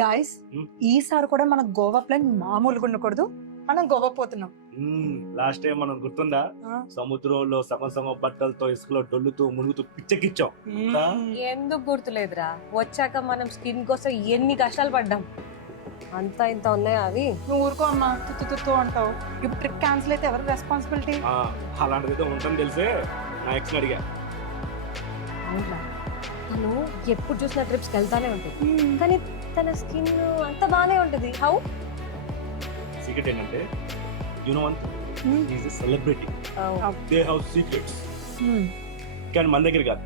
Guys ఈసారి కూడా మన గోవా ప్లాన్ మామూలుగా ఉండకూడదు. మనం గోవా పోతున్నాం. లాస్ట్ టైం మనం గుర్తుందా, సముద్రంలో సమ బట్టలతో ఇసుకలో డొల్లుతూ మునుగుతూ పిచ్చెక్కిచ్చాం. ఎందుకు గుర్తులేదురా? వచ్చాక మనం స్కిన్ కోసం ఎన్ని కష్టాలు పడ్డాం. అంతా ఇంత ఉన్నాయా అవి? నువ్వు ఊరుకో అమ్మా, తుత్తు అంటావు. ఇప్పుడు ట్రిప్ క్యాన్సిల్ అయితే ఎవరి రెస్పాన్సిబిలిటీ? అలాంటిది ఉంటుంది తెలిసే నా ఎక్స్ అడిగా. అవునా, తను ఎప్పుడు చూసిన ట్రిప్స్కి వెళ్తానే ఉంటుంది, కానీ తన స్కిన్ అంత బాగానే ఉంటుంది. హౌ? సీక్రెట్ ఏంటంటే, you know one thing, is a celebrity, they have secrets. కానీ మన దగ్గర కాదు.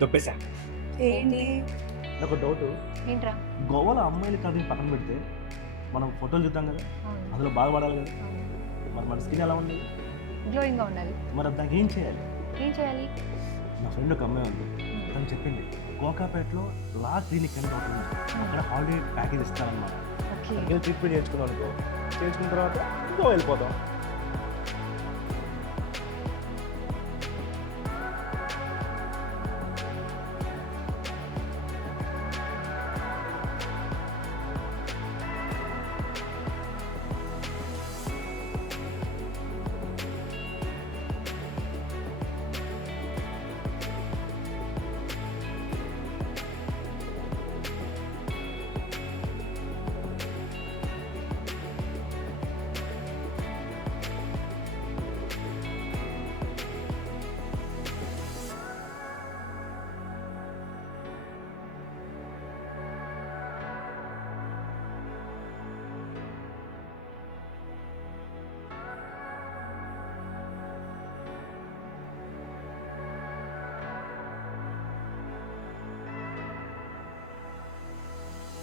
చెప్పేసా ఏంటి? నాకు డౌట్, ఏంట్రా? గోవాలో అమ్మాయిలు కాదు పక్కన పెడితే మనం ఫోటోలు చూద్దాం కదా, అందులో బాగా పడాలి కదా. మరి మన స్కిన్ ఎలా ఉంది? గ్లోయింగ్ గా ఉండాలి. మరి దానికి ఏం చేయాలి? ఏం చేయాలి? నా ఫ్రెండ్ ఒక అమ్మాయి ఉంది, తను చెప్పింది కోకాపేటలో లా క్లినిక్ అని ఒకటి ఉంది, అక్కడ హాలిడే ప్యాకేజ్ ఇస్తారన్నమాట. అక్కడికి ట్రీట్మెంట్ చేయించుకున్నాం అనుకో, చేయించుకున్న తర్వాత ఇంకో వెళ్ళిపోతాం.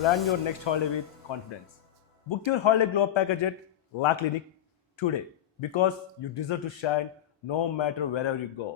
Plan your next holiday with confidence. Book your holiday glow package at La Clinic today, because you deserve to shine no matter wherever you go.